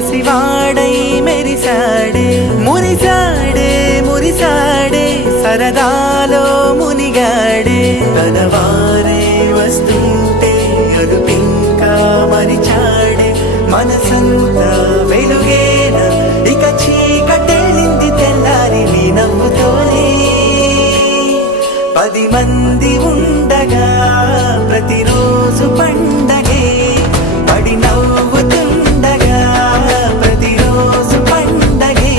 పసివాడై మెరిసాడే మురిసాడే మురిసాడే సరదాలో మునిగాడే తన వారే వస్తుంటే అదుపింకా మరిచాడే మనసంతా వెలుగేన ఇక చీకటెళ్ళింది తెల్లారి నీ నవ్వుతోనే 10 మంది ఉండగా ప్రతిరోజు పండగే పడి నవ్వుతుండగా ప్రతిరోజు పండగే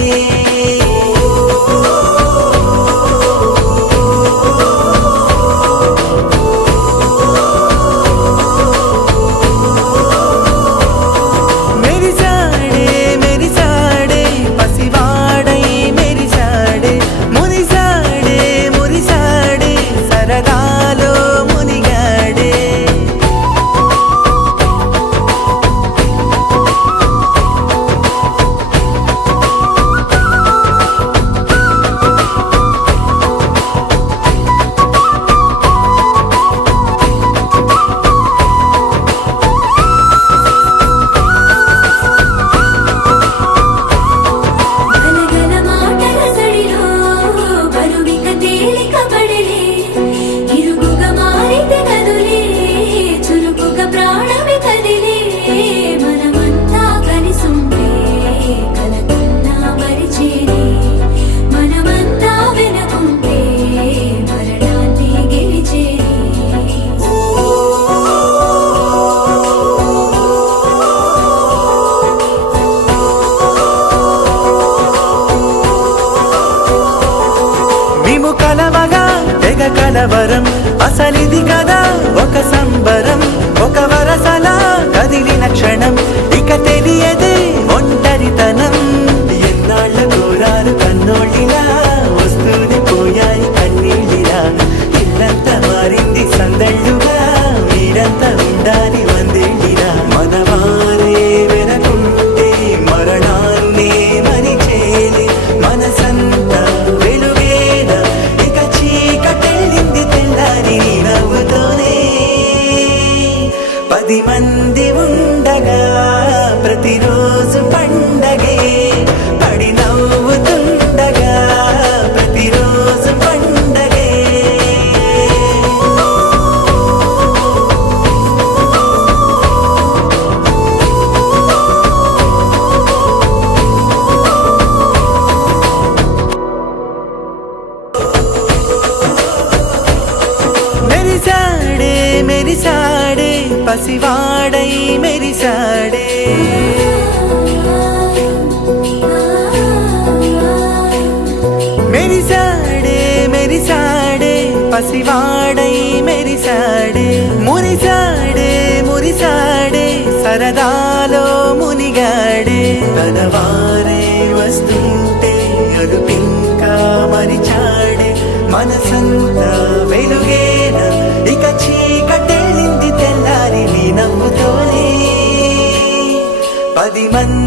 మెరిసాడే మెరిసాడే పసివాడై మెరిసాడే మురిసాడే మురిసాడే సరదాలో మునిగాడే గలగల మాటల సడిలో బరువిక తేలిక పడలే ఇరుగుగా మారితే కదులే చురుకుగా ప్రాణమి కదిలే మనమంతా కలిసుంటే కలకన్నా మరిచేనే మనమంతా వెనకుంటే మరణాన్ని గెలిచేనే మేము కలవగా తెగ కలవరం అసలిది కదా ఒక సంబరం ఒక వరసలా కదిలిన క్షణం ఇక తెలియదే ఒంటరితనం ఎన్నాళ్ళ కోరాలు కన్నోళ్ళిలా వస్తూనే పోయాయి కన్నీళ్ళిలా ఇల్లంతా మారింది సందళ్ళుగా మీరంతా ఉండాలి వందేళ్ళిలా మనవారే వెనకుంటే మరణాన్నే మరిచేది మనసంతా వెలుగేన ఇక చీకటెళ్ళింది తెల్లారి నీ నవ్వుతోనే 10 మంది ఉండగా ప్రతిరోజు పండగే పడి నవ్వుతుండగా ప్రతిరోజు పండగే మెరిసాడే మెరిసాడే పసివాడై మెరిసాడే మెరిసాడే మెరిసాడే పసివాడై మెరిసాడే మురిసాడే మురిసాడే సరదాలో మునిగాడే తన వారే వస్తుంటే అదుపింకా మరిచాడే మనసంతా వెలుగేన ఇక చీకటెళ్ళింది తెల్లారి నీ నవ్వుతోనే 10 మంది